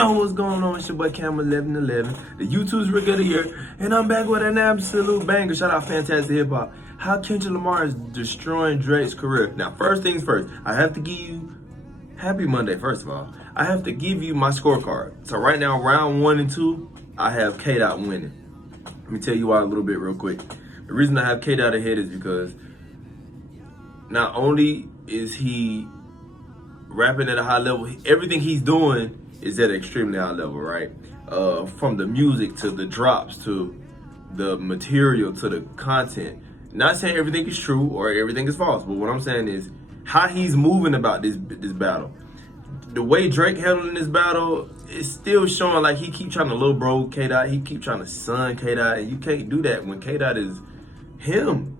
know what's going on? It's your boy Cam 1111, the YouTube's Rick of the Year, and I'm back with an absolute banger. Shout out Fantastic Hip Hop. How Kendrick Lamar is destroying Drake's career. Now, first things first, I have to give you happy Monday. First of all, I have to give you my scorecard. So right now, round 1 and 2, I have K-Dot winning. Let me tell you why a little bit real quick. The reason I have K-Dot ahead is because not only is he rapping at a high level, everything he's doing is at an extremely high level, right? From the music to the drops to the material to the content. Not saying everything is true or everything is false, but what I'm saying is how he's moving about this battle. The way Drake handling this battle is still showing like he keep trying to little bro K-Dot, he keep trying to son K-Dot, and you can't do that when K-Dot is him.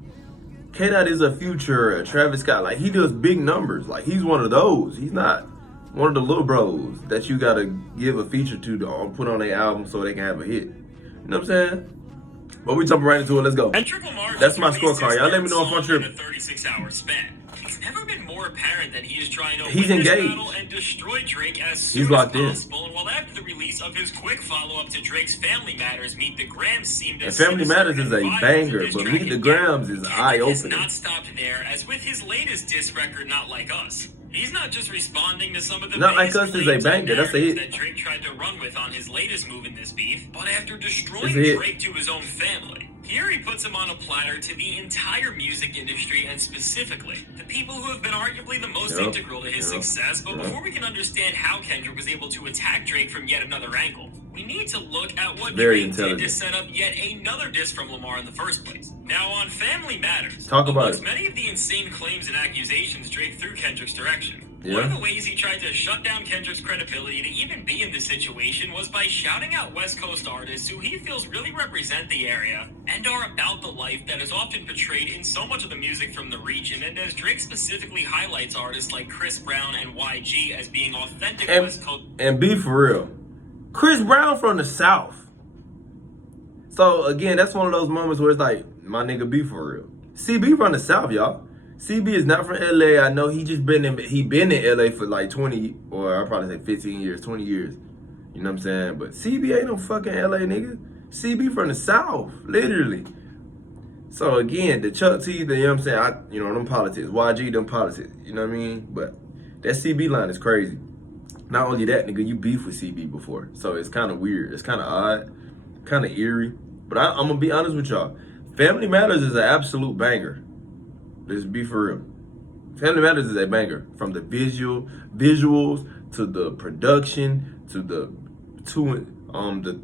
K-Dot is a future Travis Scott. Like, he does big numbers. Like, he's one of those. He's not one of the little bros that you gotta give a feature to put on their album so they can have a hit. You know what I'm saying? But we jumping right into it. Let's go. That's my scorecard. Y'all let me know if I'm tripping. 36-hour span. It's never been more apparent that he is trying to win this battle and destroy Drake as soon as possible. And while after the release of his quick follow-up to Drake's Family Matters, Meet the Grams seemed and Family Matters is a banger, but Meet the Grams is eye-opening. Not stopped there, as with his latest diss record, Not Like Us. He's not just responding to some of the Not Like Us is a banger, that's a hit. That Drake tried to run with on his latest move in this beef, but after destroying Drake to his own family. Here he puts him on a platter to the entire music industry and specifically the people who have been arguably the most integral to his success. But before we can understand how Kendrick was able to attack Drake from yet another angle, we need to look at what Drake did to set up yet another diss from Lamar in the first place. Now on Family Matters, amongst many of the insane claims and accusations Drake threw Kendrick's direction, one of the ways he tried to shut down Kendrick's credibility to even be in this situation was by shouting out West Coast artists who he feels really represent the area and are about the life that is often portrayed in so much of the music from the region. And as Drake specifically highlights artists like Chris Brown and YG as being authentic West Coast. And be for real, Chris Brown from the South. So again, that's one of those moments where it's like, my nigga be for real. CB from the South, y'all. CB is not from LA. I know he been in LA for like 20, or I'll probably say 15 years, 20 years. You know what I'm saying? But CB ain't no fucking LA nigga. CB from the South, literally. So again, the Chuck T, you know what I'm saying? Them politics. YG, them politics. You know what I mean? But that CB line is crazy. Not only that, nigga, you beef with CB before. So it's kind of weird. It's kind of odd, kind of eerie. But I'm going to be honest with y'all. Family Matters is an absolute banger. Let's be for real. Family Matters is a banger. From the visuals to the production to the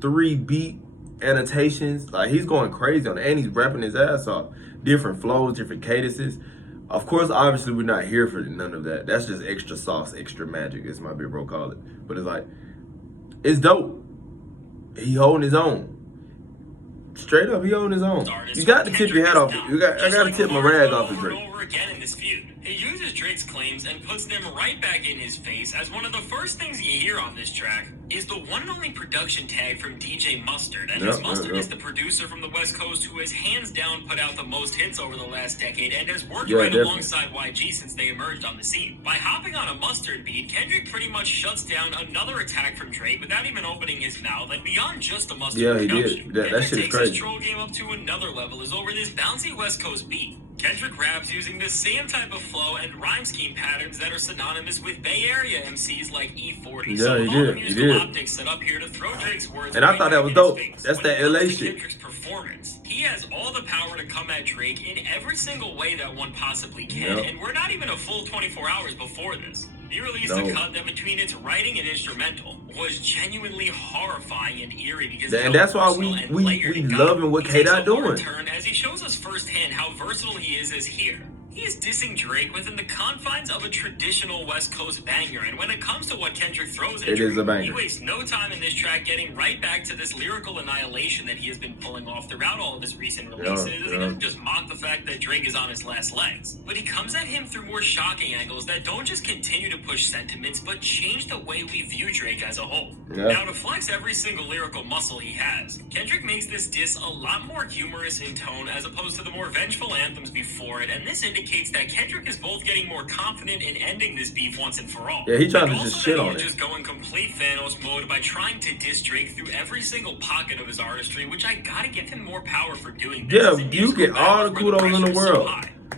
3 beat annotations. Like, he's going crazy on it, and he's rapping his ass off. Different flows, different cadences. Of course, obviously, we're not here for none of that. That's just extra sauce, extra magic, as my big bro call it. But it's like, it's dope. He holding his own. Straight up, he on his own. You got to tip your hat off. I got to tip my rag off the Drake. Over again in this feud, he uses Drake's claims and puts them right back in his face, as one of the first things you hear on this track is the one and only production tag from DJ Mustard. And Mustard is the producer from the West Coast who has hands down put out the most hits over the last decade and has worked alongside YG since they emerged on the scene. By hopping on a Mustard beat, Kendrick pretty much shuts down another attack from Drake without even opening his mouth, and beyond just the Mustard production. That shit's crazy. His troll game up to another level is over this bouncy West Coast beat. Kendrick raps using the same type of flow and rhyme scheme patterns that are synonymous with Bay Area MCs like E40. Yeah, he did. Optics set up here to throw Drake's words. And I thought that was dope. That's that LA shit. Kendrick's performance. He has all the power to come at Drake in every single way that one possibly can. And we're not even a full 24 hours before this. He released a cut that, between its writing and instrumental, was genuinely horrifying and eerie because that's why we loving what K-Dot doing. As he shows us firsthand how versatile he is as here. He is dissing Drake within the confines of a traditional West Coast banger, and when it comes to what Kendrick throws at Drake, he wastes no time in this track getting right back to this lyrical annihilation that he has been pulling off throughout all of his recent releases. He doesn't just mock the fact that Drake is on his last legs, but he comes at him through more shocking angles that don't just continue to push sentiments, but change the way we view Drake as a whole. Now, to flex every single lyrical muscle he has, Kendrick makes this diss a lot more humorous in tone as opposed to the more vengeful anthems before it, and this indicates indicates that Kendrick is both getting more confident in ending this beef once and for all. Yeah, he trying to and just also shit that on he's it. just going complete Thanos mode by trying to diss Drake through every single pocket of his artistry, which I gotta give him more power for doing this. Yeah, you get all the kudos in the world.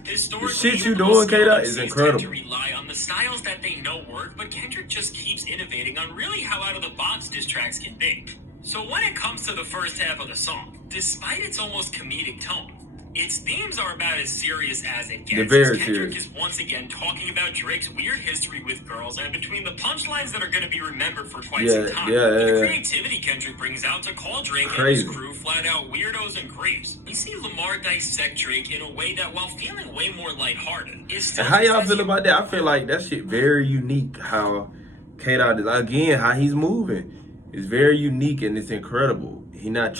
The shit you doing, K-Dot, is incredible. To rely on the styles that they know work, but Kendrick just keeps innovating on really how out of the box diss tracks can be. So when it comes to the first half of the song, despite its almost comedic tone, its themes are about as serious as it gets. They're very Kendrick serious. is once again talking about Drake's weird history with girls, and between the punchlines that are going to be remembered for quite some time, the creativity Kendrick brings out to call Drake and his crew flat out weirdos and creeps. We see Lamar dissect Drake in a way that, while feeling way more lighthearted, is still. How y'all feel about that? I feel like that shit very unique. How K-Dot is, again, how he's moving is very unique and it's incredible. He not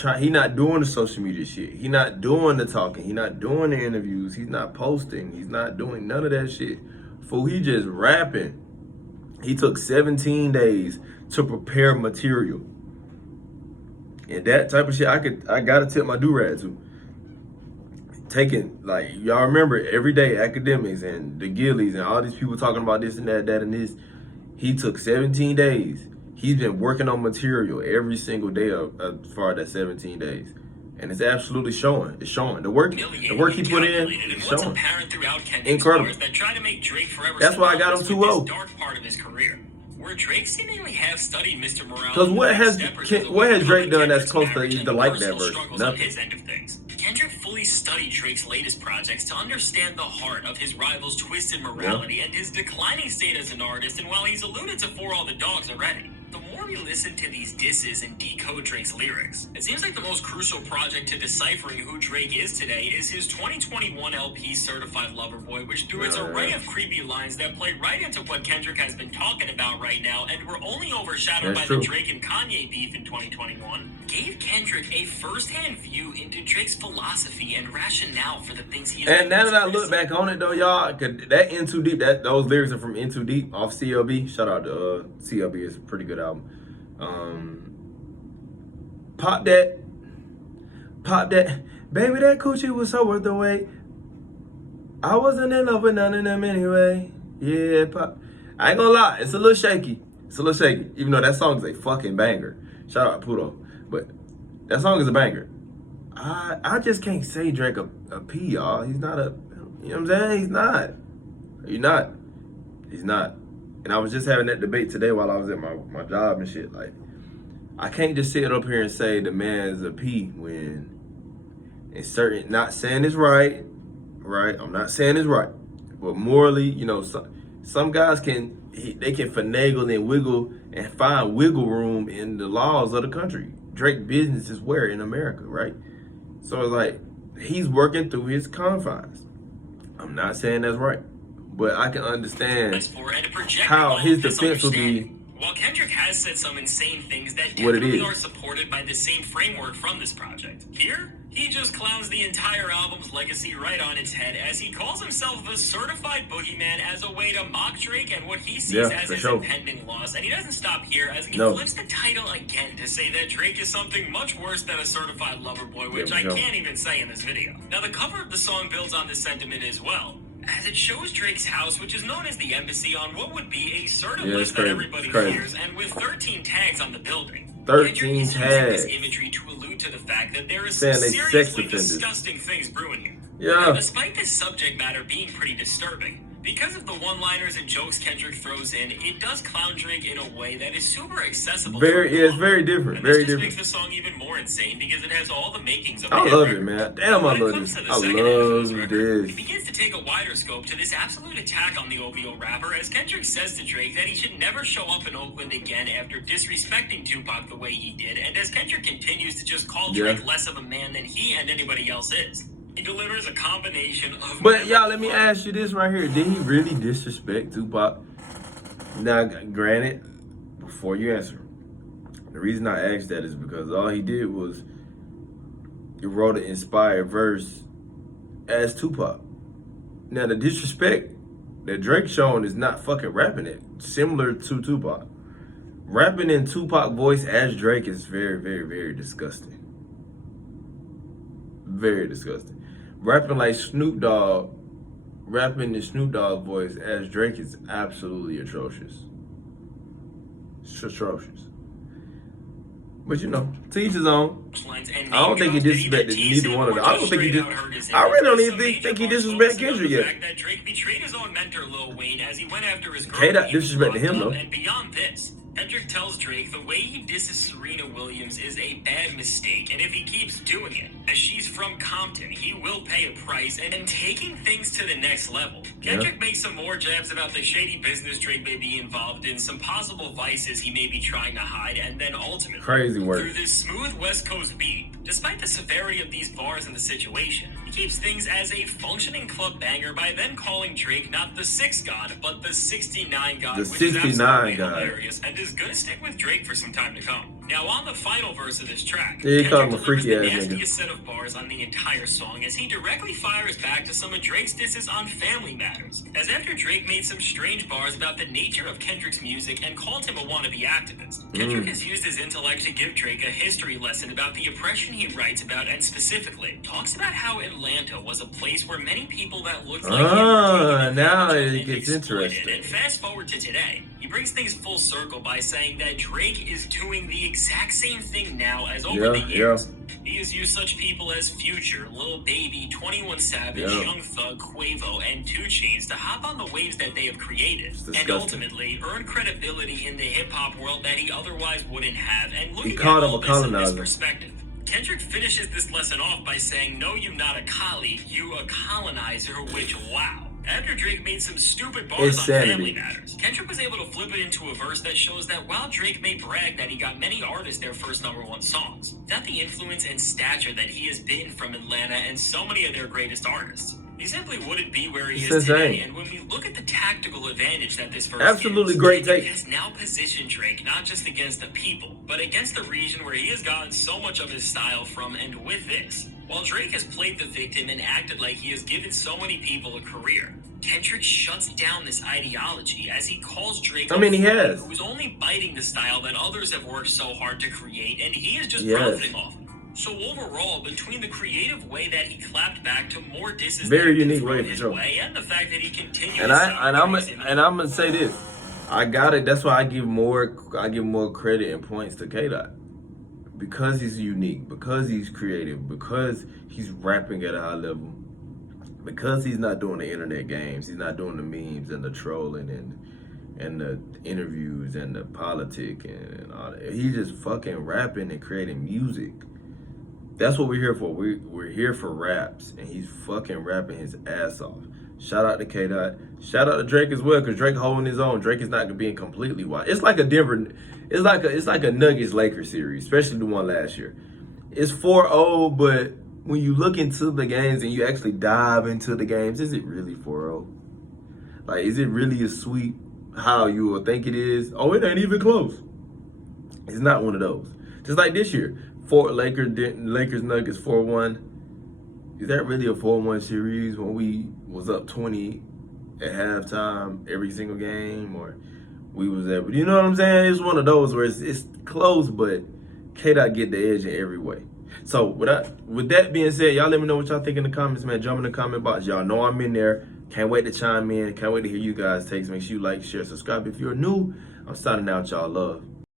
doing the social media shit. He not doing the talking. He not doing the interviews. He's not posting. He's not doing none of that shit. Fool, he just rapping. He took 17 days to prepare material. And that type of shit, I gotta tip my do-rag to. Taking, like, y'all remember every day academics and the Gillies and all these people talking about this and that and this. He took 17 days. He's been working on material every single day as far as that 17 days. And it's absolutely showing. It's showing. The work he put in is showing. Incredible. That try to make Drake forever. That's why I got him 2-0. Dark part of his career, where Drake seemingly have studied Mr. Morale. Because what has Drake done that's close to the like that version? Nothing. His end of things. Kendrick fully studied Drake's latest projects to understand the heart of his rival's twisted morality and his declining state as an artist. And while he's alluded to For All the Dogs already, the more we listen to these disses and decode Drake's lyrics, it seems like the most crucial project to deciphering who Drake is today is his 2021 LP Certified Lover Boy, which through its array of creepy lines that play right into what Kendrick has been talking about right now and were only overshadowed by the Drake and Kanye beef in 2021, gave Kendrick a first-hand view into Drake's philosophy and rationale for the things he is. And now that I look back on it though, y'all, that In Too Deep, those lyrics are from In Too Deep off CLB. Shout out to CLB, it's a pretty good album. Pop that, baby, that coochie was so worth the wait. I wasn't in love with none of them anyway. Yeah, pop. I ain't gonna lie, it's a little shaky. Even though that song is a fucking banger. Shout out to Pluto, but that song is a banger. I just can't say Drake a P, y'all. He's not a, you know what I'm saying? He's not. He's not. And I was just having that debate today while I was at my job and shit. Like, I can't just sit up here and say the man's a P when it's certain, not saying it's right? I'm not saying it's right. But morally, you know, some guys can finagle and wiggle and find wiggle room in the laws of the country. Drake business is where in America, right? So it's like, he's working through his confines. I'm not saying that's right. But I can understand how his defense will be. While Kendrick has said some insane things that definitely are supported by the same framework from this project, here, he just clowns the entire album's legacy right on its head as he calls himself a certified boogeyman as a way to mock Drake and what he sees as his impending loss. And he doesn't stop here as he flips the title again to say that Drake is something much worse than a certified lover boy, which I can't even say in this video. Now, the cover of the song builds on this sentiment as well, as it shows Drake's house, which is known as the embassy, on what would be a certain list that everybody fears, and with 13 tags on the building. 13 tags. This imagery to allude to the fact that there is some seriously disgusting things brewing here. Yeah. Now, despite this subject matter being pretty disturbing, because of the one-liners and jokes Kendrick throws in, it does clown Drake in a way that is super accessible. It's very different. Very different. This makes the song even more insane because it has all the makings of. I love it, man. Damn, I love this. I love this. It begins to take a wider scope to this absolute attack on the OVO rapper, as Kendrick says to Drake that he should never show up in Oakland again after disrespecting Tupac the way he did, and as Kendrick continues to just call Drake less of a man than he and anybody else is. He delivers a combination of. But y'all, let me ask you this right here: did he really disrespect Tupac? Now, granted, before you answer, the reason I asked that is because all he did was he wrote an inspired verse as Tupac. Now, the disrespect that Drake's showing is not fucking rapping it, similar to Tupac. Rapping in Tupac voice as Drake is very, very, very disgusting. Very disgusting. Rapping like Snoop Dogg rapping the Snoop Dogg voice as Drake is absolutely atrocious. It's atrocious. But you know, to each his own. I don't think he disrespected neither one of them. I don't think he did. I really don't even think he disrespected Kendrick yet. That Drake betrayed his own mentor Lil Wayne as he went after his K-Dot disrespected him though. And beyond this, Kendrick tells Drake the way he disses Serena Williams is a bad mistake, and if he keeps doing it, as she's from Compton, he will pay a price, and taking things to the next level. Kendrick makes some more jabs about the shady business Drake may be involved in, some possible vices he may be trying to hide, and then ultimately, crazy work. Through this smooth West Coast beat, despite the severity of these bars and the situation, he keeps things as a functioning club banger by then calling Drake not the 6 God, but the 69 God, The which is 69 absolutely God. hilarious and is gonna stick with Drake for some time to come. Now, on the final verse of this track, Yeah, he called him a Kendrick freaky delivers ass the nigga. nastiest set of bars on the entire song as he directly fires back to some of Drake's disses on family matters. As after Drake made some strange bars about the nature of Kendrick's music and called him a wannabe activist, Kendrick has used his intellect to give Drake a history lesson about the oppression he writes about, and specifically talks about how Atlanta was a place where many people that looked like him were taken now advantage of it and gets exploited. interesting. And fast forward to today, he brings things full circle by saying that Drake is doing the exact same thing now as over the years. He has used such people as Future, Lil Baby, 21 Savage, Young Thug, Quavo, and 2 Chainz to hop on the waves that they have created, and ultimately earn credibility in the hip-hop world that he otherwise wouldn't have. And looking at all this in this perspective, Kendrick finishes this lesson off by saying, "No, you not a colleague, you a colonizer," which, wow. After Drake made some stupid bars on family matters, Kendrick was able to flip it into a verse that shows that while Drake may brag that he got many artists their first #1 songs, without the influence and stature that he has been from Atlanta and so many of their greatest artists, he simply wouldn't be where he is today. And when we look at the tactical advantage that this verse absolutely gives, great Kendrick take. has now positioned Drake not just against the people, but against the region where he has gotten so much of his style from. And with this, while Drake has played the victim and acted like he has given so many people a career, Kendrick shuts down this ideology as he calls Drake who's only biting the style that others have worked so hard to create, and he is just profiting off of. So overall, between the creative way that he clapped back to more disses, very unique way for sure, and the fact that he continues, and I'm gonna say this, I got it. That's why I give more credit and points to K-Dot. Because he's unique, because he's creative, because he's rapping at a high level, because he's not doing the internet games, he's not doing the memes and the trolling and the interviews and the politic and all that. He's just fucking rapping and creating music. That's what we're here for. We're here for raps, and he's fucking rapping his ass off. Shout out to K-Dot. Shout out to Drake as well, because Drake holding his own. Drake is not being completely wild. It's like a Nuggets Lakers series, especially the one last year. It's 4-0, but when you look into the games and you actually dive into the games, is it really 4-0? Like, is it really a sweep how you will think it is? Oh, it ain't even close. It's not one of those. Just like this year, Lakers Nuggets 4-1. Is that really a 4-1 series when we was up 20 at halftime every single game, or we was able, you know what I'm saying? It's one of those where it's close, but K-Dot get the edge in every way. So with that being said, y'all let me know what y'all think in the comments, man. Jump in the comment box. Y'all know I'm in there. Can't wait to chime in. Can't wait to hear you guys takes. Make sure you like, share, subscribe. If you're new, I'm signing out. Y'all love.